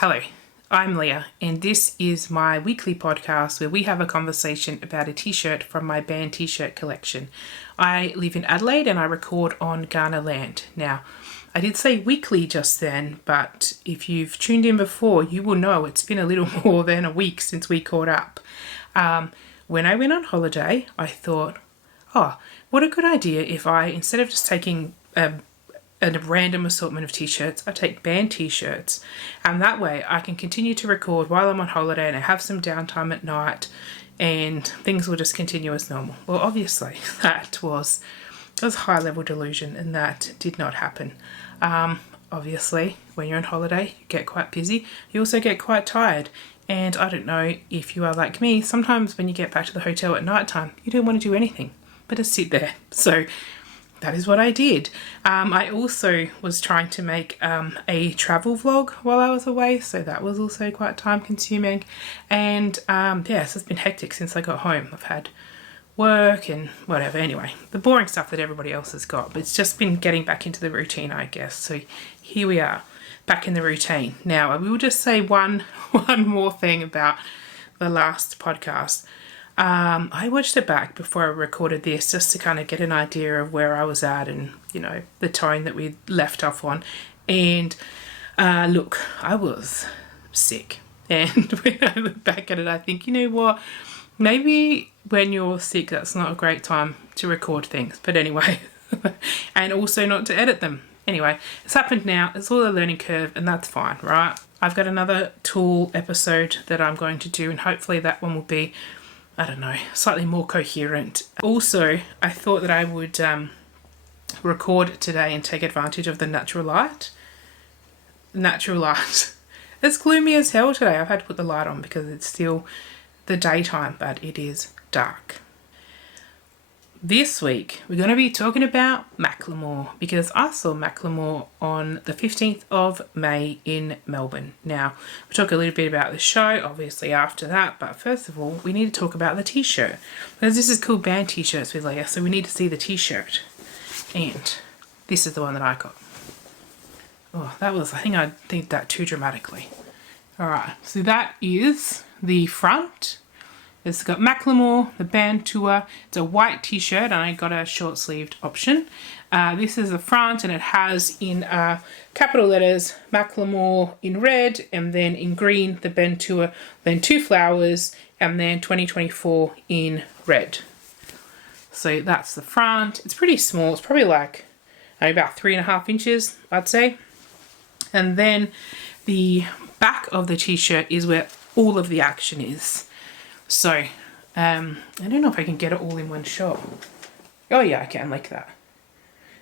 Hello, I'm Leah, and this is my weekly podcast where we have a conversation about a t-shirt from my band t-shirt collection. I live in Adelaide and I record on Ghana land. Now, I did say weekly just then, but if you've tuned in before, you will know it's been a little more than a week since we caught up. When I went on holiday, I thought, oh, what a good idea if I, instead of just taking a random assortment of t-shirts, I take band t-shirts, and that way I can continue to record while I'm on holiday and I have some downtime at night and things will just continue as normal. Well, obviously that was high level delusion and that did not happen. Obviously when you're on holiday you get quite busy, you also get quite tired, and I don't know if you are like me, sometimes when you get back to the hotel at night time you don't want to do anything but just sit there. So that is what I did. I also was trying to make a travel vlog while I was away, so that was also quite time consuming. And yeah, so it's been hectic since I got home. I've had work and whatever. Anyway, the boring stuff that everybody else has got, but it's just been getting back into the routine, I guess. So here we are, back in the routine. Now, I will just say one more thing about the last podcast. I watched it back before I recorded this just to kind of get an idea of where I was at and, you know, the tone that we left off on. And look, I was sick. And when I look back at it, I think, you know what, maybe when you're sick, that's not a great time to record things. But anyway, and also not to edit them. Anyway, it's happened now. It's all a learning curve and that's fine, right? I've got another Tool episode that I'm going to do, and hopefully that one will be, I don't know, slightly more coherent. Also, I thought that I would record today and take advantage of the natural light. Natural light. It's gloomy as hell today. I've had to put the light on because it's still the daytime, but it is dark. This week, we're going to be talking about Macklemore because I saw Macklemore on the 15th of May in Melbourne. Now, we'll talk a little bit about the show, obviously, after that. But first of all, we need to talk about the t-shirt. Because this is called band t-shirts with Leah, so we need to see the t-shirt. And this is the one that I got. Oh, that was, I think I did that too dramatically. All right, so that is the front. It's got Macklemore, the band tour. It's a white t-shirt and I got a short sleeved option. This is the front and it has in capital letters Macklemore in red, and then in green the band tour, then 2 flowers, and then 2024 in red. So that's the front. It's pretty small. It's probably like about 3.5 inches, I'd say. And then the back of the t-shirt is where all of the action is. So, I don't know if I can get it all in one shot. Oh yeah, I can, like that.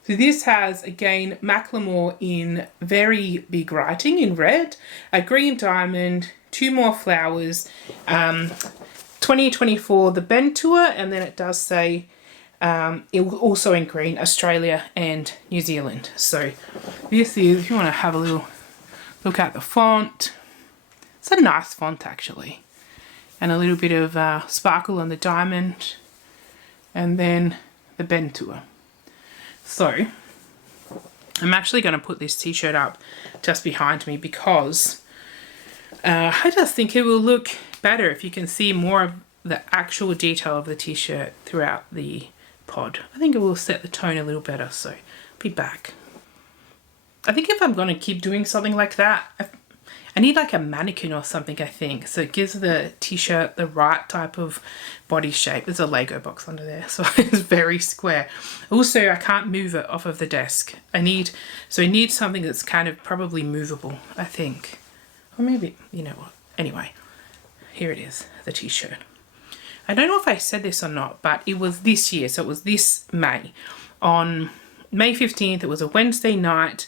So this has, again, Macklemore in very big writing in red, a green diamond, 2 more flowers, 2024, the band tour, and then it does say, also in green, Australia and New Zealand. So this is, if you want to have a little look at the font, it's a nice font actually. And a little bit of sparkle on the diamond, and then the band tour. So I'm actually going to put this t-shirt up just behind me because I just think it will look better if you can see more of the actual detail of the t-shirt throughout the pod. I think it will set the tone a little better, so I'll be back. I think if I'm going to keep doing something like that, I need like a mannequin or something, I think. So it gives the t-shirt the right type of body shape. There's a Lego box under there, so it's very square. Also, I can't move it off of the desk. I need something that's kind of probably movable, I think. Or maybe, you know what. Anyway, here it is, the t-shirt. I don't know if I said this or not, but it was this year. So it was this May. On May 15th, it was a Wednesday night.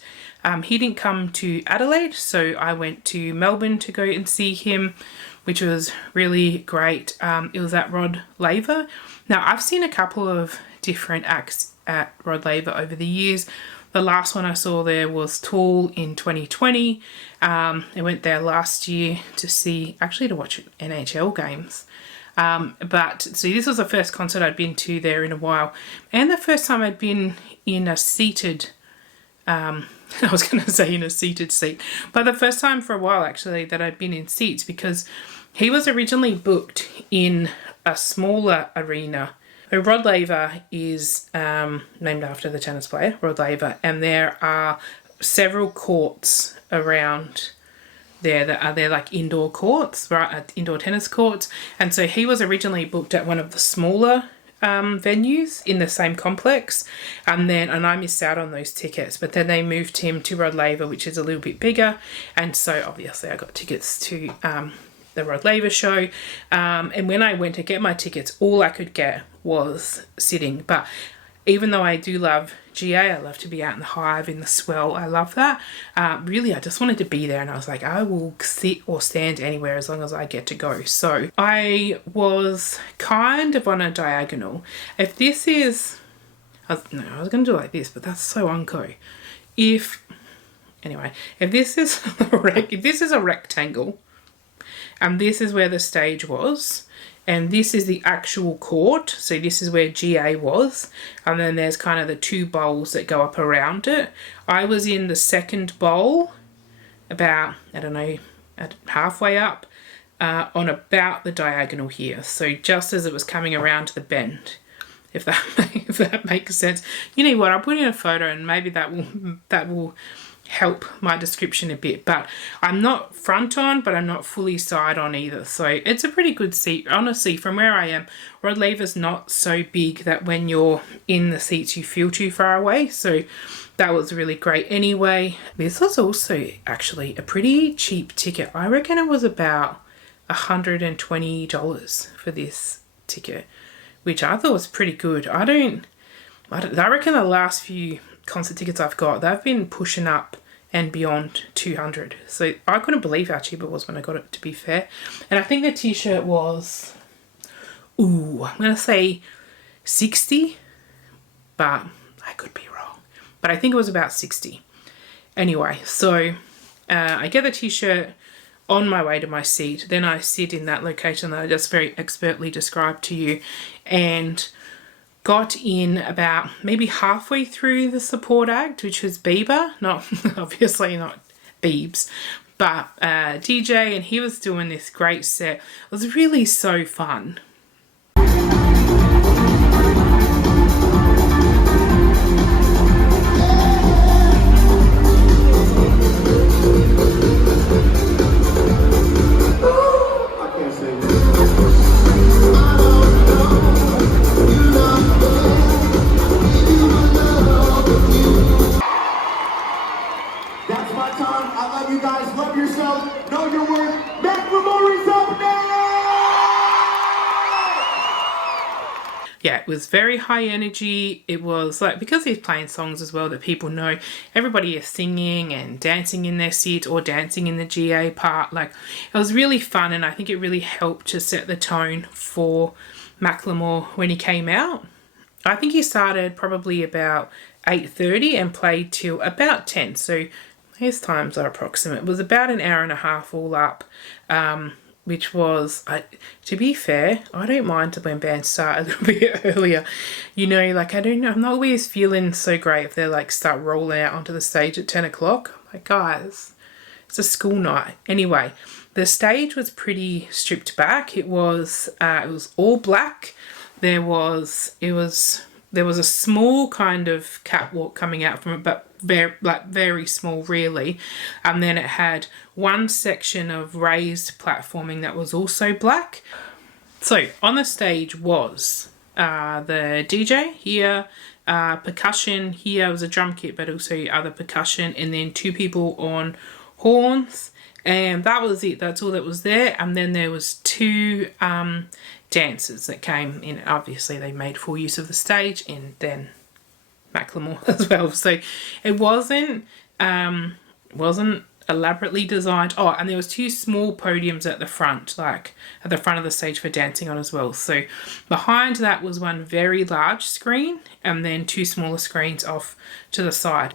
He didn't come to Adelaide, so I went to Melbourne to go and see him, which was really great. It was at Rod Laver. Now, I've seen a couple of different acts at Rod Laver over the years. The last one I saw there was Tool in 2020. I went there last year to watch NHL games. But so this was the first concert I'd been to there in a while, and the first time I'd been in a seated I was going to say in a seated seat, but the first time for a while actually that I'd been in seats, because he was originally booked in a smaller arena. So Rod Laver is named after the tennis player, Rod Laver, and there are several courts around there that are there, like indoor courts, right, indoor tennis courts. And so he was originally booked at one of the smaller venues in the same complex, and I missed out on those tickets, but then they moved him to Rod Laver, which is a little bit bigger, and so obviously I got tickets to the Rod Laver show, and when I went to get my tickets, all I could get was sitting. But even though I do love GA, I love to be out in the hive, in the swell, I love that. Really, I just wanted to be there, and I was like, I will sit or stand anywhere as long as I get to go. So I was kind of on a diagonal. If this is, I was going to do it like this, but that's so unco. If this is if this is a rectangle, and this is where the stage was, and this is the actual court, so this is where GA was, and then there's kind of the two bowls that go up around it. I was in the second bowl, about, I don't know, halfway up, on about the diagonal here, so just as it was coming around to the bend, if that makes sense. You know what, I'll put in a photo and maybe that will help my description a bit. But I'm not front on, but I'm not fully side on either, so it's a pretty good seat. Honestly, from where I am, Rod Laver's not so big that when you're in the seats you feel too far away, so that was really great. Anyway, this was also actually a pretty cheap ticket. I reckon it was about $120 for this ticket, which I thought was pretty good. I reckon the last few concert tickets I've got, they've been pushing up and beyond 200, so I couldn't believe how cheap it was when I got it, to be fair. And I think the t-shirt was, I'm gonna say 60, but I could be wrong, but I think it was about 60. Anyway, so I get the t-shirt on my way to my seat, then I sit in that location that I just very expertly described to you, and got in about maybe halfway through the support act, which was Bieber, obviously not Biebs, but DJ, and he was doing this great set. It was really so fun. Yeah, it was very high energy. It was like, because he's playing songs as well that people know, everybody is singing and dancing in their seat or dancing in the GA part. Like, it was really fun, and I think it really helped to set the tone for Macklemore when he came out. I think he started probably about 8:30 and played till about 10. So his times are approximate. It was about an hour and a half all up. Which was, to be fair, I don't mind when bands start a little bit earlier. You know, like, I'm not always feeling so great if they like start rolling out onto the stage at 10 o'clock. Like, guys, it's a school night. Anyway, the stage was pretty stripped back. It was all black. There was a small kind of catwalk coming out from it, but very small really, and then it had one section of raised platforming that was also black. So on the stage was the DJ here, percussion here, was a drum kit but also other percussion, and then two people on horns, and that was it. That's all that was there. And then there was two dancers that came in. Obviously they made full use of the stage, and then Macklemore as well. So it wasn't elaborately designed. Oh, and there was two small podiums at the front, like at the front of the stage for dancing on as well. So behind that was one very large screen, and then two smaller screens off to the side.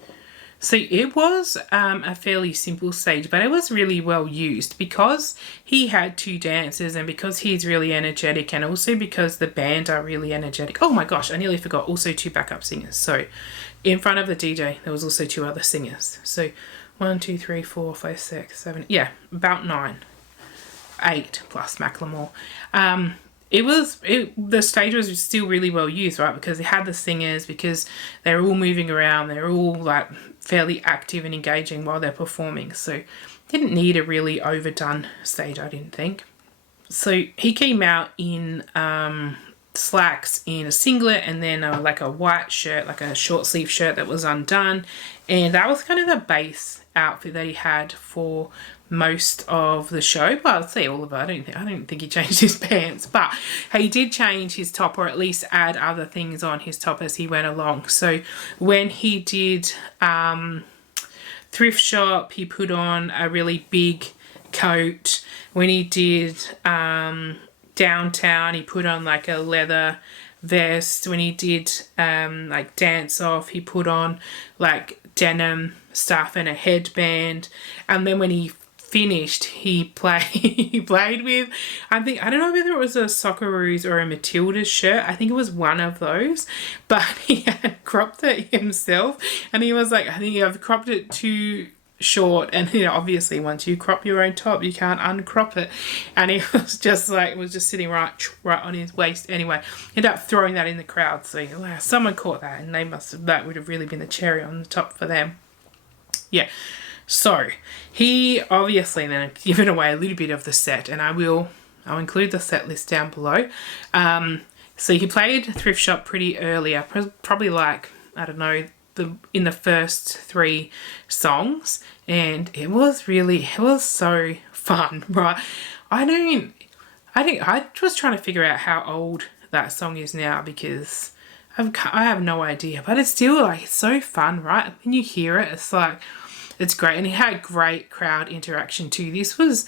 So it was a fairly simple stage, but it was really well used because he had two dancers, and because he's really energetic, and also because the band are really energetic. Oh my gosh, I nearly forgot, also two backup singers. So in front of the DJ, there was also 2 other singers. So 1, 2, 3, 4, 5, 6, 7, yeah, about 9. 8 plus Macklemore. The stage was still really well used, right? Because it had the singers, because they were all moving around, they were all like fairly active and engaging while they're performing. So didn't need a really overdone stage, I didn't think. So he came out in slacks, in a singlet, and then like a white shirt, like a short sleeve shirt that was undone, and that was kind of the base outfit that he had for most of the show. But I'd say all of it. I don't think he changed his pants, but he did change his top, or at least add other things on his top as he went along. So when he did Thrift Shop, he put on a really big coat. When he did Downtown, he put on like a leather vest. When he did like Dance Off, he put on like denim stuff and a headband. And then when he finished, he played with, I don't know whether it was a Socceroos or a Matilda's shirt. I think it was one of those, but he had cropped it himself, and he was like, I think I've cropped it too short, and obviously once you crop your own top, you can't uncrop it, and it was just sitting right on his waist. Anyway, ended up throwing that in the crowd, so someone caught that, and that would have really been the cherry on the top for them. Yeah. So he obviously then given away a little bit of the set, and I'll include the set list down below. So he played Thrift Shop pretty early, probably like, I don't know, in the first 3 songs, and it was so fun, right? I was trying to figure out how old that song is now, because I have no idea, but it's still like, it's so fun, right? When you hear it, it's like, it's great, and it had great crowd interaction too. This was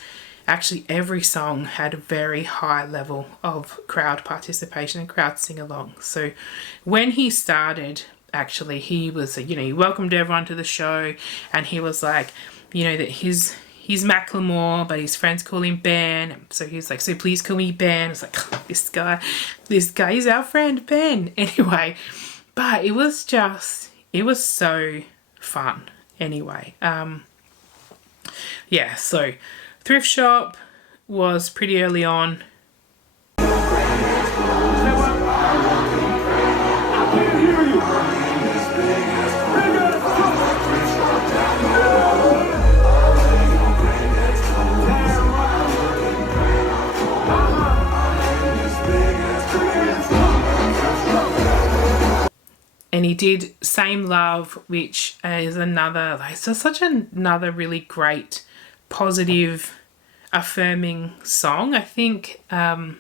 actually, every song had a very high level of crowd participation and crowd sing-along. So when he started, actually, he was, he welcomed everyone to the show, and he was like, that he's Macklemore, but his friends call him Ben. So he was like, so please call me Ben. It's like, oh, this guy is our friend Ben. Anyway, but it was so fun. Anyway, yeah, so Thrift Shop was pretty early on. And he did Same Love, which is another, another really great, positive, affirming song. I think not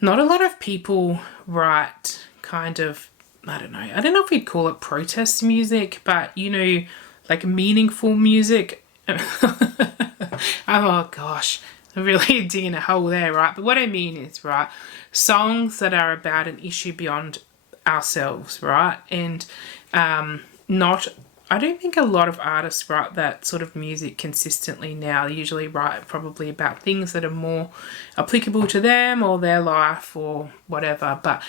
a lot of people write kind of, I don't know if we'd call it protest music, but like meaningful music. Oh gosh, I'm really digging a hole there, right? But what I mean is, right, songs that are about an issue beyond ourselves, right? And I don't think a lot of artists write that sort of music consistently now. They usually write probably about things that are more applicable to them or their life or whatever. But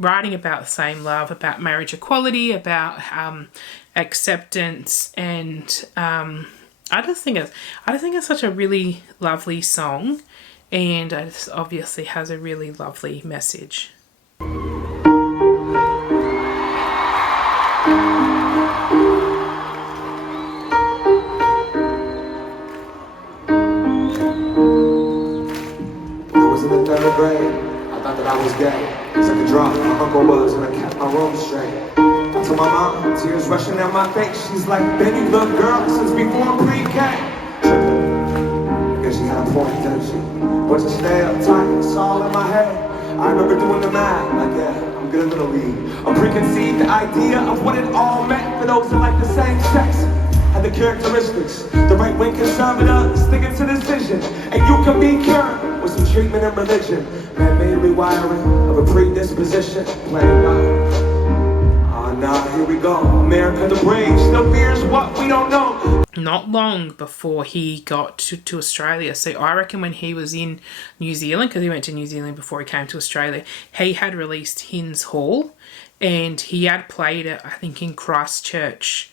writing about Same Love, about marriage equality, about acceptance, and I just think it's such a really lovely song, and it obviously has a really lovely message. I thought that I was gay. Took a drop, my uncle was, and I kept my room straight. I told my mom, tears rushing down my face. She's like, baby, look, girl, since before pre-K. Trippin'. Guess she had a point, didn't she? But to stay uptight, it's all in my head. I remember doing the math, like, yeah, I'm good at Little League. A preconceived idea of what it all meant for those who like the same sex. Had the characteristics, the right-wing conservative sticking to this vision, and you can be cured with some treatment and religion. Man-made rewiring of a predisposition. Playing out. Oh, now here we go. America the brave still fears what we don't know. Not long before he got to Australia, so I reckon when he was in New Zealand, because he went to New Zealand before he came to Australia, he had released Hins Hall, and he had played it, I think, in Christchurch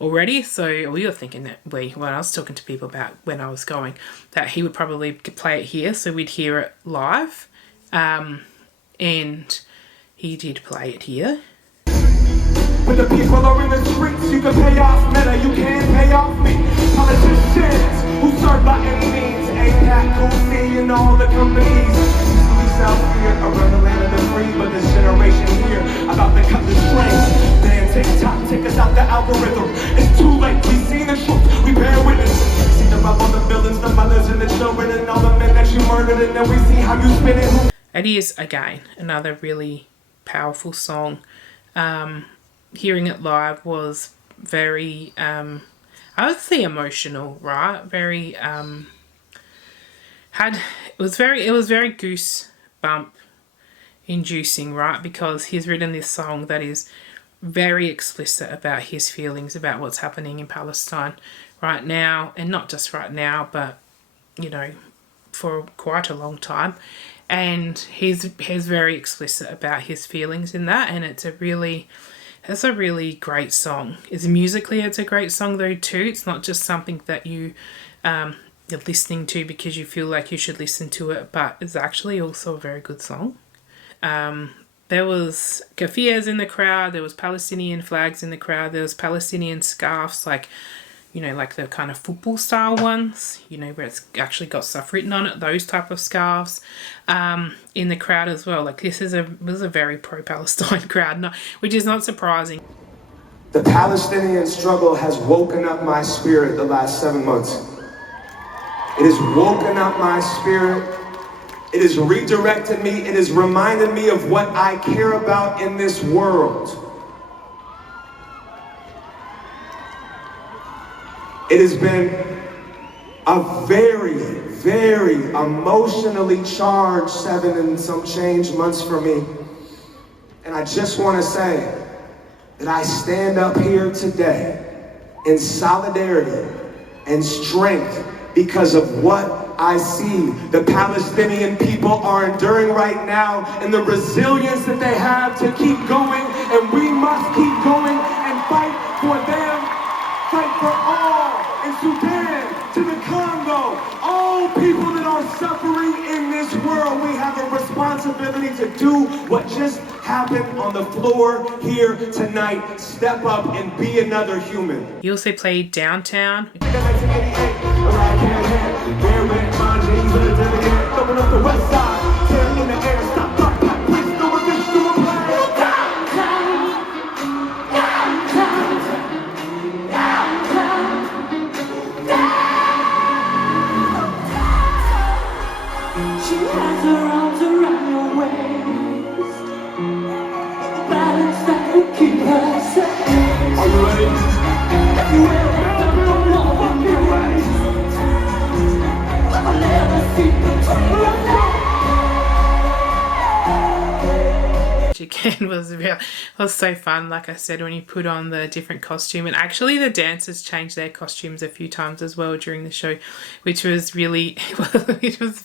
already. So we were thinking that when I was talking to people about when I was going, that he would probably play it here, so we'd hear it live. And he did play it here. When the people are in the streets, you can pay off meta, you can't pay off me. Politicians who serve by any means, ain't that cool seeing all the companies. We sell fear around the land of the free, but this generation here about to cut the strings. Damn TikTok, take us out the algorithm. It's too late, we see the truth, we bear witness. See the rub on the buildings, the mothers and the children, and all the men that you murdered, and then we see how you spin it. It is, again, another really powerful song. Hearing it live was very, I would say emotional, right? Very, it was very goosebump inducing, right? Because he's written this song that is very explicit about his feelings about what's happening in Palestine right now, and not just right now, but, you know, for quite a long time. And he's very explicit about his feelings in that, and it's a really great song. Musically, it's a great song though too. It's not just something that you're listening to because you feel like you should listen to it, but it's actually also a very good song. There was kafirs in the crowd, there was Palestinian flags in the crowd, there was Palestinian scarves, like, you know, like the kind of football style ones, you know, where it's actually got stuff written on it, those type of scarves, in the crowd as well. Like this was a very pro-Palestine crowd, which is not surprising. The Palestinian struggle has woken up my spirit the last 7 months. It has woken up my spirit. It has redirected me. It has reminded me of what I care about in this world. It has been a very, very emotionally charged 7 and some change months for me. And I just want to say that I stand up here today in solidarity and strength because of what I see the Palestinian people are enduring right now and the resilience that they have to keep going. And we must keep going and fight for them, fight for all. In Sudan, to the Congo, all people that are suffering in this world, we have a responsibility to do what just happened on the floor here tonight. Step up and be another human. He also played Downtown. Again was so fun. Like I said, when you put on the different costume, and actually the dancers changed their costumes a few times as well during the show, which was really it was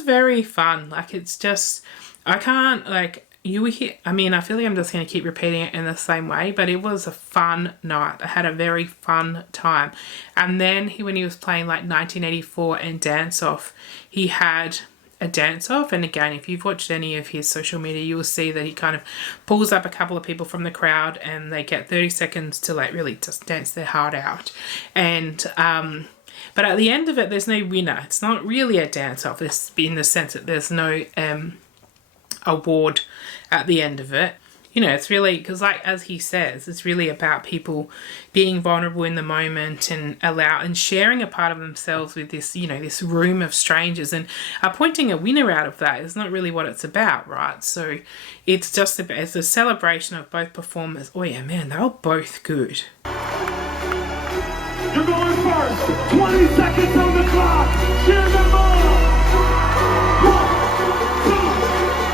very fun. Like it's just, I can't, like, you were here, I mean, I feel like I'm just going to keep repeating it in the same way, but it was a fun night. I had a very fun time. And then when he was playing like 1984 and Dance Off, he had a dance off, and again, if you've watched any of his social media, you will see that he kind of pulls up a couple of people from the crowd and they get 30 seconds to like really just dance their heart out. And but at the end of it, there's no winner. It's not really a dance off, in the sense that there's no award at the end of it. You know, it's really, because like as he says, it's really about people being vulnerable in the moment and sharing a part of themselves with this, you know, this room of strangers, and appointing a winner out of that is not really what it's about, right? So it's just it's a celebration of both performers. Oh yeah, man, they were both good. You're going first. 20 seconds on the clock. Cheer them on.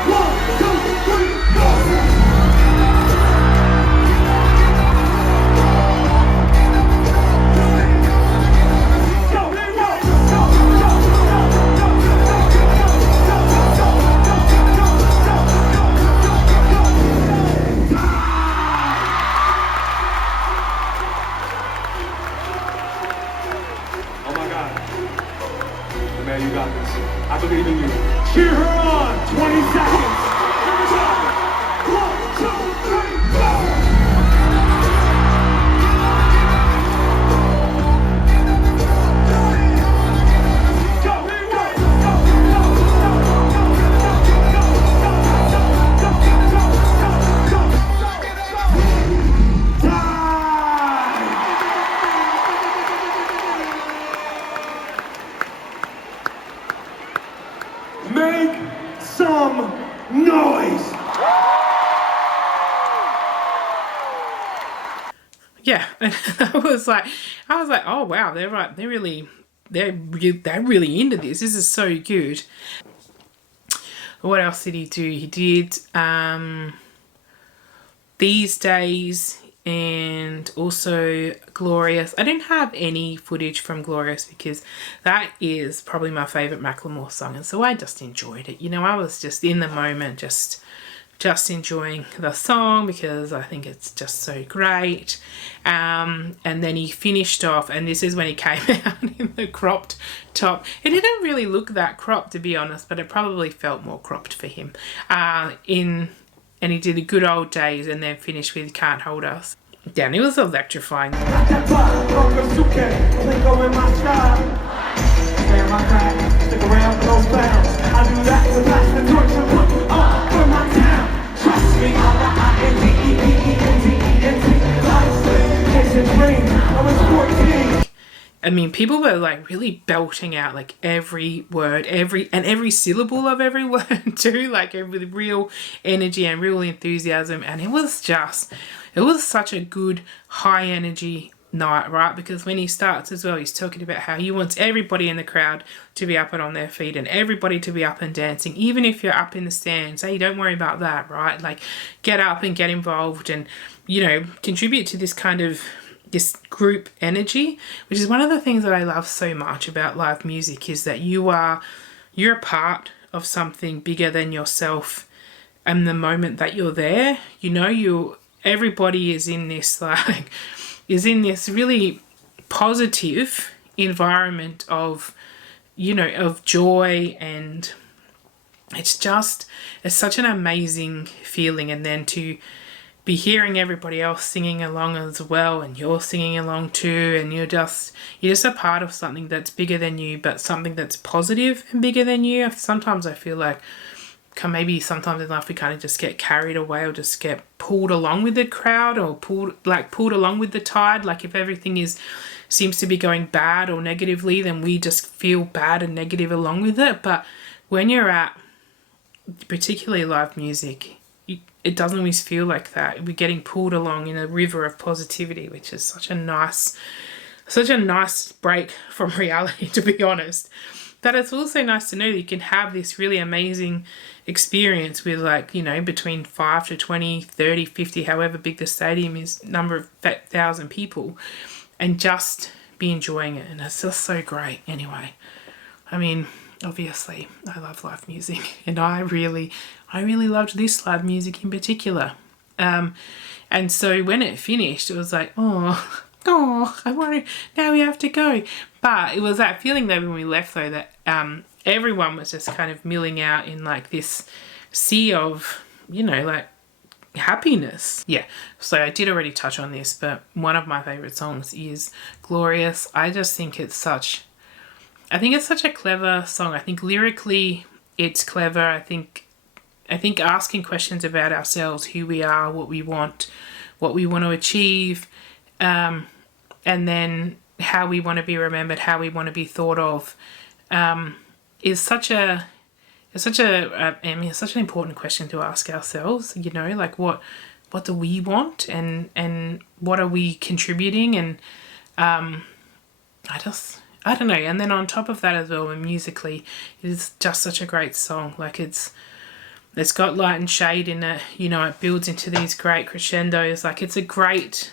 1, 2, 3, go. I believe in you. Cheer her on. 20 seconds. Everybody. 1, 2, 3, go! Make some noise! Yeah, and I was like, oh wow, they're right, they're really into this. This is so good. What else did he do? He did These Days and also Glorious. I didn't have any footage from Glorious because that is probably my favourite Macklemore song, and so I just enjoyed it. You know, I was just in the moment, just enjoying the song because I think it's just so great. And then he finished off, and this is when he came out in the cropped top. It didn't really look that cropped, to be honest, but it probably felt more cropped for him. And he did the Good Old Days and then finished with Can't Hold Us. Damn, it was electrifying. I mean, people were like really belting out like every word, every syllable of every word too, like with real energy and real enthusiasm. And it was such a good high energy night, right? Because when he starts as well, he's talking about how he wants everybody in the crowd to be up and on their feet and everybody to be up and dancing, even if you're up in the stands. Hey, don't worry about that, right? Like, get up and get involved and, you know, contribute to this kind of this group energy, which is one of the things that I love so much about live music, is that you're a part of something bigger than yourself. And the moment that you're there, you know, everybody is in this really positive environment of, you know, of joy, and it's such an amazing feeling. And then to be hearing everybody else singing along as well, and you're singing along too, and you're just a part of something that's bigger than you, but something that's positive and bigger than you. Sometimes I feel like maybe sometimes in life we kind of just get carried away or just get pulled along with the crowd, or pulled along with the tide. Like if everything seems to be going bad or negatively, then we just feel bad and negative along with it. But when you're at particularly live music, it doesn't always feel like that. We're getting pulled along in a river of positivity, which is such a nice break from reality, to be honest. But it's also nice to know that you can have this really amazing experience with, like, you know, between 5 to 20, 30, 50, however big the stadium is, number of thousand people, and just be enjoying it. And it's just so great. Anyway, I mean, obviously I love live music, and I really loved this live music in particular. And so when it finished, it was like, oh, I want to, now we have to go. But it was that feeling though when we left though, that everyone was just kind of milling out in like this sea of, you know, like happiness. Yeah, so I did already touch on this, but one of my favourite songs is Glorious. I just think it's such a clever song. I think lyrically it's clever. I think asking questions about ourselves, who we are, what we want to achieve, and then how we want to be remembered, how we want to be thought of, is such an important question to ask ourselves. You know, like what do we want, and what are we contributing, and I don't know. And then on top of that as well, and musically, it is just such a great song. Like it's got light and shade in it. You know, it builds into these great crescendos. Like it's a great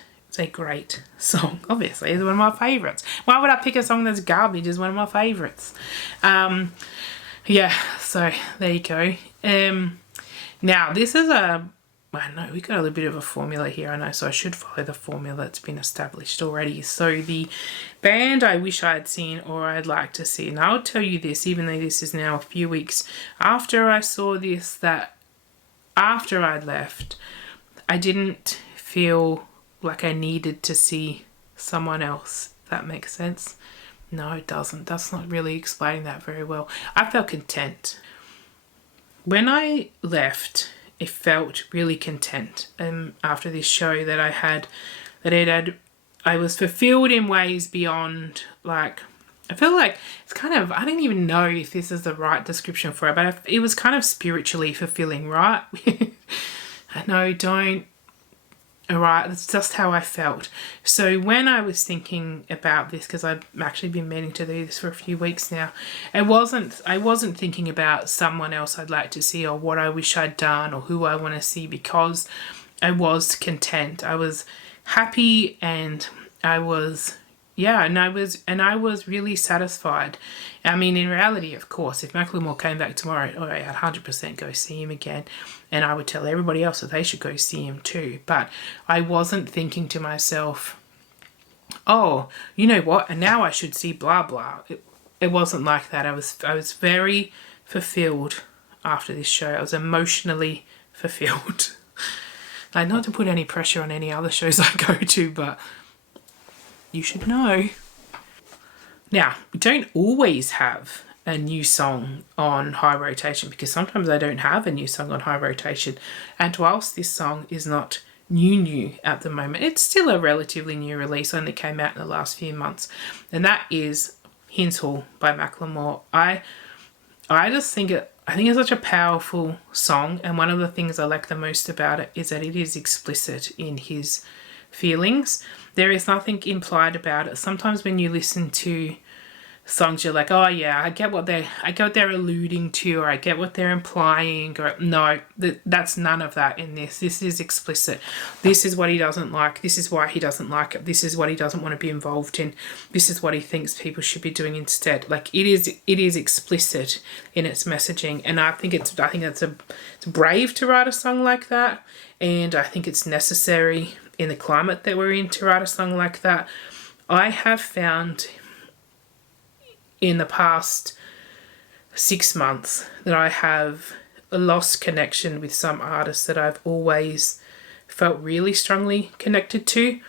song. Obviously, it's one of my favourites. Why would I pick a song that's garbage? It's one of my favourites. Yeah. So there you go. Now this is I know we got a little bit of a formula here, I know, so I should follow the formula that's been established already. So the band I wish I'd seen or I'd like to see, and I'll tell you this, even though this is now a few weeks after I saw this, that after I'd left, I didn't feel like I needed to see someone else, if that makes sense. No, it doesn't. That's not really explaining that very well. I felt content. When I left, it felt really content after this show that I had, I was fulfilled in ways beyond, like, I feel like it's kind of, I don't even know if this is the right description for it, but it was kind of spiritually fulfilling, right? I know, don't, all right, that's just how I felt. So when I was thinking about this, because I've actually been meaning to do this for a few weeks now, I wasn't thinking about someone else I'd like to see or what I wish I'd done or who I want to see, because I was content. I was happy, and I was really satisfied. I mean, in reality, of course, if Macklemore came back tomorrow, I'd 100% go see him again. And I would tell everybody else that they should go see him too. But I wasn't thinking to myself, oh, you know what? And now I should see blah, blah. It wasn't like that. I was very fulfilled after this show. I was emotionally fulfilled. Like, not to put any pressure on any other shows I go to, but you should know. Now, we don't always have a new song on high rotation, because sometimes I don't have a new song on high rotation. And whilst this song is not new at the moment, it's still a relatively new release, only came out in the last few months. And that is Hall by Macklemore. I think it's such a powerful song, and one of the things I like the most about it is that it is explicit in his feelings. There is nothing implied about it. Sometimes when you listen to songs, you're like, oh yeah, I get what they're alluding to, or I get what they're implying, or no, that's none of that in this. This is explicit. This is what he doesn't like. This is why he doesn't like it. This is what he doesn't want to be involved in. This is what he thinks people should be doing instead. Like, it is explicit in its messaging, and I think it's brave to write a song like that, and I think it's necessary in the climate that we're in to write a song like that. I have found in the past 6 months that I have lost connection with some artists that I've always felt really strongly connected to.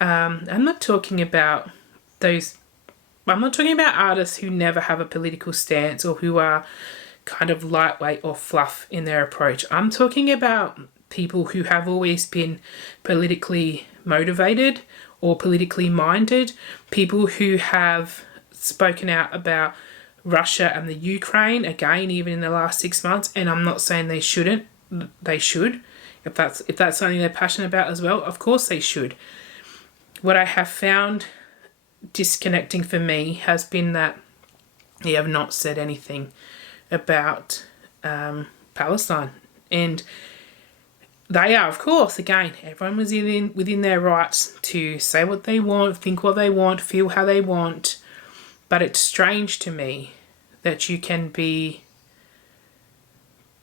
I'm not talking about artists who never have a political stance or who are kind of lightweight or fluff in their approach. I'm talking about people who have always been politically motivated or politically minded, people who have spoken out about Russia and the Ukraine, again, even in the last 6 months, and I'm not saying they shouldn't. They should. If that's something they're passionate about as well, of course they should. What I have found disconnecting for me has been that they have not said anything about Palestine. And they are, of course, again, everyone was within their rights to say what they want, think what they want, feel how they want. But it's strange to me that you can be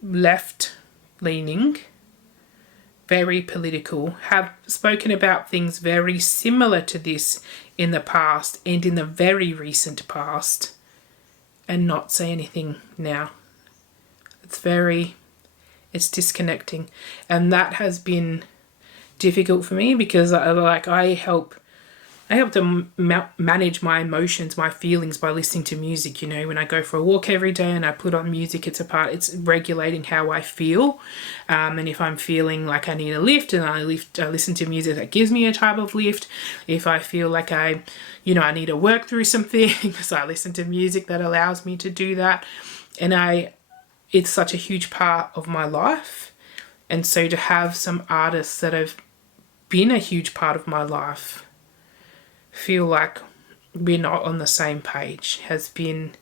left-leaning, very political, have spoken about things very similar to this in the past and in the very recent past, and not say anything now. It's disconnecting. And that has been difficult for me, because I help to manage my emotions, my feelings by listening to music. You know, when I go for a walk every day and I put on music, it's regulating how I feel. And if I'm feeling like I need a lift, and I listen to music that gives me a type of lift. If I feel like I need to work through some things, I listen to music that allows me to do that. And it's such a huge part of my life. And so to have some artists that have been a huge part of my life feel like we're not on the same page has been...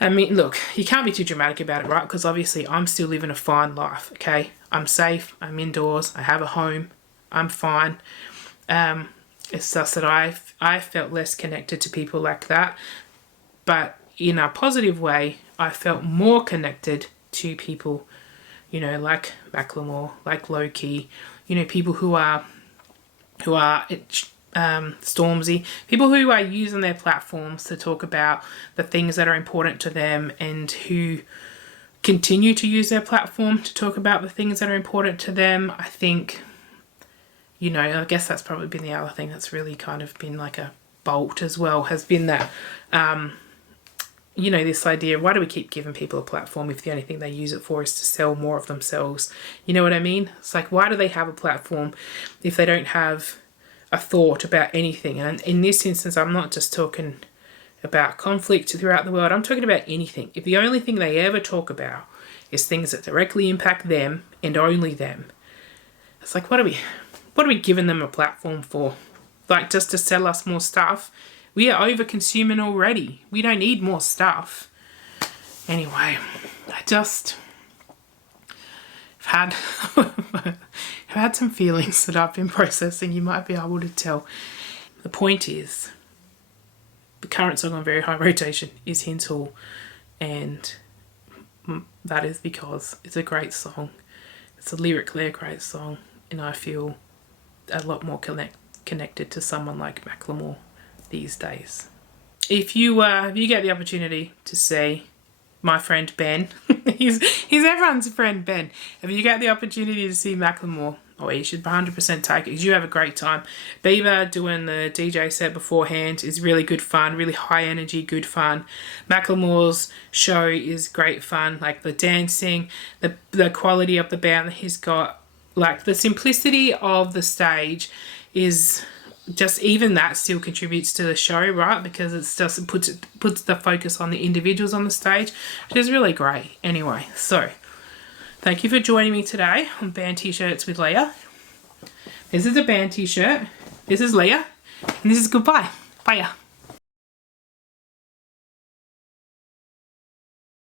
I mean, look, you can't be too dramatic about it, right? Because obviously I'm still living a fine life, okay? I'm safe, I'm indoors, I have a home, I'm fine. It's just that I felt less connected to people like that. But in a positive way, I felt more connected to people you know, like Macklemore, like Low-Key, you know, people who are Stormzy, people who are using their platforms to talk about the things that are important to them, and who continue to use their platform to talk about the things that are important to them. I think, you know, I guess that's probably been the other thing that's really kind of been like a bolt as well, has been that, you know, this idea, why do we keep giving people a platform if the only thing they use it for is to sell more of themselves? You know what I mean? It's like, why do they have a platform if they don't have a thought about anything? And in this instance, I'm not just talking about conflict throughout the world. I'm talking about anything. If the only thing they ever talk about is things that directly impact them and only them, it's like, what are we giving them a platform for? Like, just to sell us more stuff? We are over consuming already. We don't need more stuff. Anyway, I've had some feelings that I've been processing. You might be able to tell. The point is, the current song on very high rotation is Hints Hall, and that is because it's a great song. It's a lyrically a great song, and I feel a lot more connected to someone like Macklemore these days. If you get the opportunity to see my friend Ben, he's everyone's friend Ben. If you get the opportunity to see Macklemore, you should 100% take it, because you have a great time. Bieber doing the DJ set beforehand is really good fun, really high energy, good fun. Macklemore's show is great fun, like the dancing, the quality of the band that he's got, like the simplicity of the stage is just, even that still contributes to the show, right? Because it's just, it puts the focus on the individuals on the stage, which is really great. Anyway, so thank you for joining me today on Band T-Shirts with Leah. This is a band T-shirt. This is Leah. And this is goodbye. Bye.